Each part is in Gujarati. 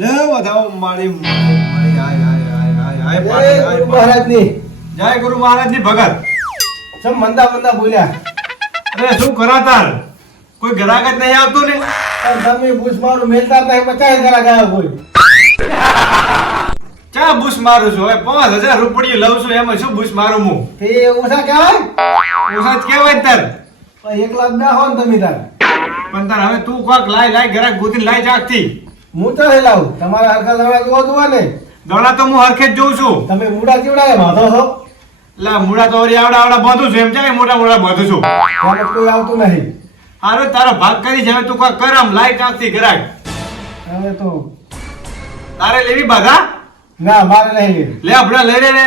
લે વધાવો મારી આય ગુરુ મહારાજની જય ગુરુ મહારાજની ભગત. સમ મંદા બોલ્યા. અરે શું કરા તાર? કોઈ ગ્રાહક જ નહીં આવતું ને? પણ તમે બુશ મારું મેલતા નહીં 50 જરા ગયા કોઈ. ચા બુશ મારું છું? હવે 5000 રૂપિયા લઉં છું, એમાં શું બુશ મારું હું? તે ઓછા કહેવાય? ઓછા જ કહેવાય તાર. પણ એકલા જ ના હો ને તમે તાર. પણ તાર હવે તું કોક લાય ગ્રાહક ગોતીને લાય ચાકથી. હું તો હેલાવું તમારા હરખા દડા જોવા ને. દોડા તો હું હરખે જ જોઉં છું. તમે મૂડા કેવડા વાંધો છો? લા મુડા તો વળી આવડા બાંધું છું, એમ ચાલે મોટા બાંધું છું. ત્યારે કોઈ આવતું નહીં. હારું તારો ભાગ કરી છે, હવે તું કોક કર આમ લાય ચાકથી ગ્રાહક. હવે તો તારે લેવી બાધા? ના મારે નહીં લેવી. લે આપડા લઈ લે ને.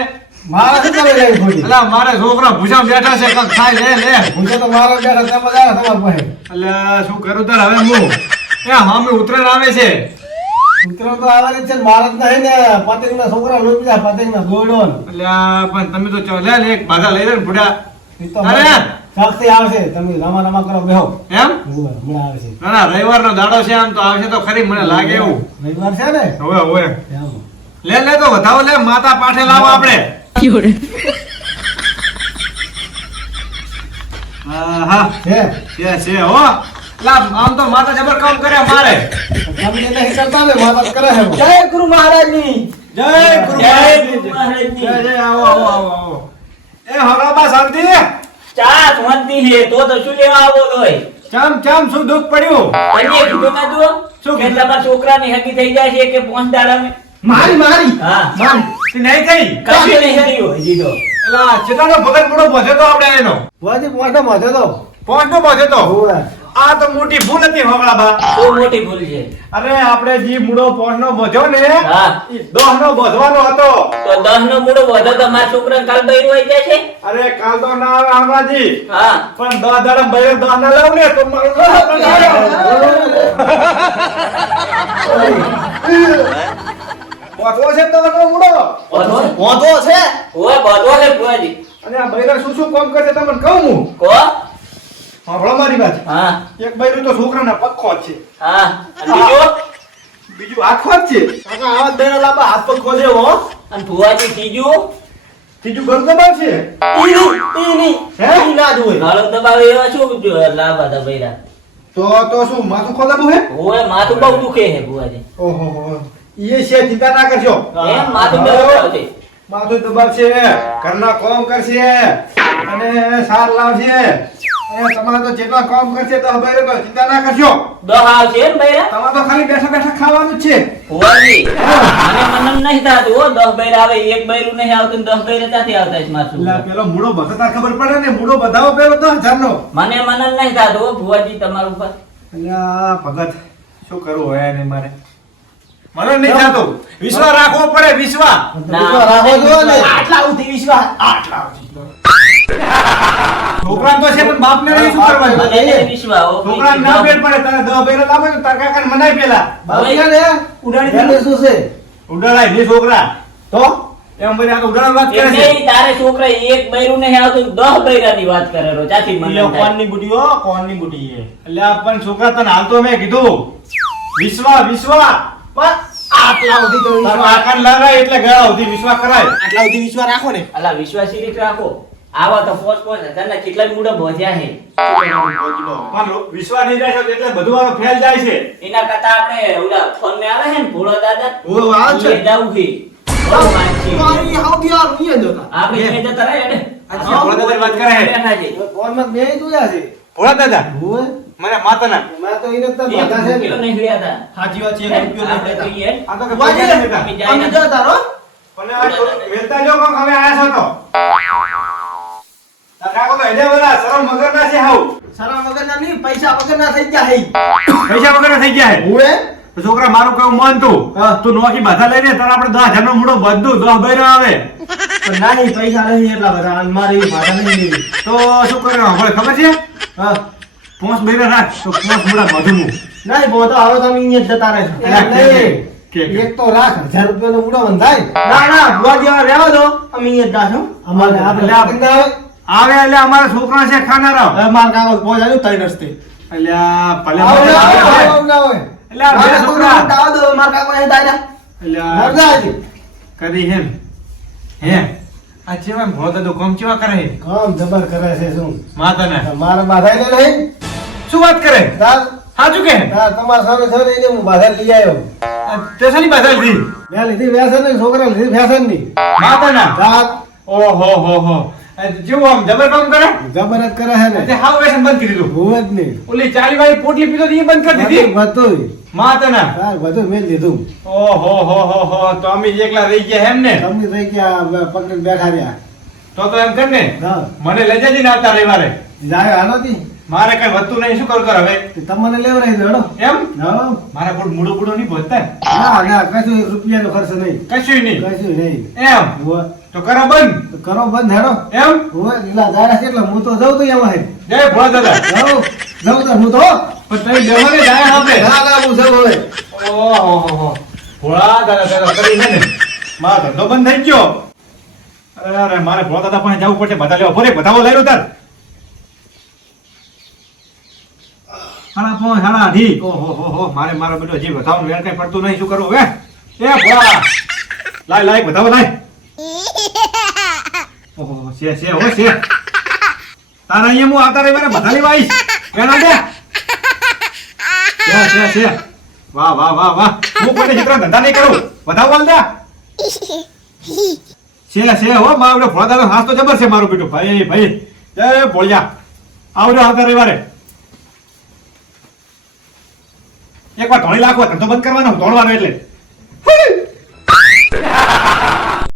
મારે શું કરે લેવી ખોટી? અલા મારે છોકરા ભૂસામાં બેઠા છે, કંઈક ખાય લે. હું તો મારો બેઠા તમે જાઓ તમારા પાસે. અલ્યા શું કરું તાર હવે હું? એ હામે ઉતરેણ આવે છે. ઉતરો તો આવવાની છે ને મારે જ નહીં ને. પતંગના છોકરા લોહી બીજા પતંગના દોડો ને. અલ્યા પણ તમે તો ચો લે એક બાધા લઈ લે ને ભૂડા. એ તો અરે! શક્તિ આવશે તમે રમા કરો બેહો. એમ? હમણાં આવશે. ના રવિવારનો દાડો છે, આમ તો આવશે તો ખરી, મને લાગે એવું. રવિવાર છે ને હવે એમ. લે તો વધાવો લે, માતા પાઠે લાવો આપણે. હા છે હો. લા આમ તો માતા જબર કામ કરે મારે. તમને નહીં કરતા ને માતા કરે છે. જય ગુરુ મહારાજની. જય ગુરુ જય મહારાજની. ગુરુ મહારાજની. જય આવો. એ હરાબા શાંતિ. ચા શાંતિ છે તો શું લેવા આવો તોય? ચમ શું દુઃખ પડ્યું? તમે કીધું ના જુઓ શું કે કીધું? તમારા છોકરાની હકી થઈ જાય છે કે 5 દાડામાં? મારી હા. તે નહીં થઈ. કશું નહીં થયું હજી તો. એલા ચેતાનો ભગત મોટો ભજે તો આપણે એનો. વાજી મોઢો મોઢો તો પહોંચનો ભજે તો. હોવે. આ તો મોટી ભૂલ હતી હોગળાબા. બહુ મોટી ભૂલ છે. અરે આપણે જી મૂડો પહોંચનો ભજ્યો ને, હા. ઈ 10 નો ભજવાનો હતો. તો 10 નો મૂળો વધો તો મારા છોકરાને કાલ બૈરું હોય જાય છે. અરે કાલ તો ના આવે આમાજી. હા. પણ 10 દાડા બૈર 10 ના લાવ ને તો પહોંચવો છે તો મૂડો. વધો છે? ઓય વધો છે ભુવાજી. અને આ બૈરા શું કામ કરશે તમને કહું હું. કો? સાંભળો મારી વાત. હા. એક બૈરું તો છોકરાના પક્કો જ છે, હા. અને બીજો? બીજું આખો જ છે. કાકા આવા બેનો લાંબા હાથ પગ ખોદે હો. અને ભુવાજી ત્રીજું? ત્રીજું ઘર દબાવ છે. ઈ હે? ના જોય. ગાળો દબાવે એવા શું લાભ હતા બૈરા? તો શું માથું ખોદાવું હે? ઓય માથું બહુ દુખે છે ભુવાજી. ઓહો એ છે, ચિંતા ના કરજો. એમ માથું દબાવશે. માથું દબાવશે, ઘરના કામ કરશે અને સાર લાવશે, અને તમારે તો જેટલા કામ કરશે તો હવે તો ચિંતા ના કરજો. દહ આવશે એમ બૈરા? તમારે તો ખાલી બેઠા બેઠા ખાવાનું જ છે. ભુવાજી મને મનન નહીં થાતું હો. 10 બૈરા આવે, એક બૈરું નહીં આવતું ને 10 બૈરા ત્યાંથી આવતા છે માથું. એટલે પેલો મૂળો બધાતા ખબર પડે ને, મૂળો બધાવો પેલો 10,000 નો. મને મનન નહીં થાતું હો ભુવાજી તમારું પર. અલ્યા ભગત શું કરવું હોય એને મારે? મને નહીં થતું. વિશ્વાસ રાખવો પડે, વિશ્વાસ. ના રાખો જો ને. આટલા ઉધી વિશ્વાસ. છોકરાને તો છે પણ બાપને નહીં શું કરવાનું? મને નહીં વિશ્વાસ હો. છોકરાને ના બેડ પડે, તારે 10 બેરા લાવે ને તાર કાકાને મનાય પેલા. બાપુયા ને ઉડાડી એને શું છે? ઉડાડાય નહીં છોકરા. તો એમ બધી આ તો ઉડાડવાની વાત એમ કરે છે. નહીં, તારે છોકરા એક બૈરું નહીં આવતું 10 બૈરાની વાત કરેલો. ચાથી મને કોણની બુટી છે? અલ્યા પણ છોકરા તને હાલ તો મેં કીધું વિશ્વાસ. પણ આટલા સુધી તો તાર વિશ્વાસ કાકાને લાગાય એટલે ગયા સુધી વિશ્વાસ કરાય. આટલા સુધી વિશ્વાસ રાખો ને. અલા વિશ્વાસી રીત રાખો. આવા તો 5,000 ના કેટલા મૂડા ભોજ્યા છે. પણ વિશ્વાસ નહીં જાય એટલે બધું આ ફેલ જાય છે. એના કરતા આપણે ઓલા ફોન ને આવે છે ને ભોળો દાદા, ઓ વાત છે. એ જાવું છે. બહુ માનસી. મારી હાઉથી આ રૂએ જોતા. આપણે એ જતા રહે ને. અચ્છા, ભોળા દાદાની વાત કરે છે. બેઠા છે. ફોનમાં મેં જોયા છે. ભોળા દાદા ઓય મને માતાના મેં તો એને તો એક બધા છે રૂપિયો ને. નહીં રહ્યા હતા. હાજી વાત છે. આપણે કહીએ ને. આ તો કે વાજી, પૈસા લેતા. અમે જાય અમે ના. જતા રહો. પણ આ તો મેલતા જો કોક હવે આયા છો તો. તાર કાકો તો હેડે વરા શરમ વગરના છે હાવ. સારા વગરના નહીં, પૈસા વગરના થઈ ગયા હે. પૈસા વગરના થઈ ગયા હે. ઓય તો છોકરા મારું કેવું માન તું. હા. તું નોકી બાધા લઈને તાર આપણે 10,000 નો મૂળો બધું 10 બૈરા આવે. પણ નહીં પૈસા નહીં એટલા બધા અને મારે એ ભાડા નહીં લેવી. તો શું કરવાનું હવે ખબર છે? હા 5 બૈરા રાખ તો 5 મૂળા બધું નહીં બહુ તો હવે તમે અહીંયા જ જતા રહેશો. નહીં. એક તો રાખ 1000 રૂપિયાનો ઉડો બંધાય. ના ભુવાજી હવે રહેવા દો અમે અહીંયા જ જાશું. અમારે આપણે આવે એટલે અમારા છોકરા છે ખાનારા. મારા કાકો પહોંચાડ્યું 3 રસ્તે. અલ્યા ભલે આવો મને ના આવે. હોય, આવો ના હોય. એટલે આ બે મારા છોકરા છોકરા આવો દો માર કાકો એ દાયરા એટલે આ મરજા હતી કરી હેમ હે આ ચેવા ભોળો દાદો કોમ ચેવા કરે હે કામ જબર કરે છે શું માતાના મારા બાધાઈ ને નહીં શું વાત કરે તાર સાચું કે તમારા સામે સામે એને હું બાધા લઈ આવ્યો તે શાની બાધા લીધી મેં લીધી વ્યસન ની છોકરા લીધી વ્યસન ની માતાના તાર ઓહો હો હો જેવું આમ જબર કામ કરે જબર જ કરે છે તે ને હાવ વ્યસન બંધ કરી દીધું હું જ નહીં ઓલી 40 વાળી પોટલી પીતો તો એ બંધ કરી દીધી બધું માતાના તાર બધું મેં લીધું ઓહો હો હો હો તો અમે એકલા રહી ગયા એમ ને તમને થઈ ગયા પકડી બેઠા રહ્યા તો એમ કર ને હા મને લઈ જજે ને આવતા રવિવારે જાય હાલો તી મારે કઈ વધતું નહીં શું કરું તાર હવે તમને લેવરાઈ દો હેડો એમ હા મારા કોઈ મૂડું બુડું નહીં ભોજતા ના ના કશું રૂપિયાનો ખર્ચ નહીં કશું નહીં કશું નહીં એમ હુંવે. તો કરો બંધ તો કરો બંધ હેડો એમ હુંવે. લીલા દાડા કેટલા હું તો જઉં તો એમાં હે જય ભોળા દાદા જઉં તો હું તો પણ તઈ બેહોને જાય આપણે ના ના હું જઉં હવે ઓહો હો હો ભોળા દાદા દાદા કરી છે ને મારો ધંધો બંધ થઈ ગયો અરે મારે ભોળા દાદા પાસે જવું પડશે બધા લેવા ભરે બધાઓ લઈ લો તાર હાડા પો હાડા અઢી ઓહો હો હો મારે મારો બેટો હજી વધાવનું વેણ કઈ પડતું નહીં શું કરવું હવે એ ભોળા લાય લાય બધાઓ લાય ઓહો છે હો છે તારા અહીંયા હું આવતા રવિવારે બધા લેવા આવીશ વેણ દે છે વાહ વાહ વાહ વાહ હું કોઈ ચિત્ર ધંધા નહીં કરું વધાવો આલ દે છે હો મારો ભોળા દાદા હાથ તો જબર છે મારું બેટું ભાઈ ભાઈ જય ભોળિયા આવજો આવતા રવિવારે એકવાર ધોળી લાખો ધંધો બંધ કરવાનો ધોળવાનો એટલે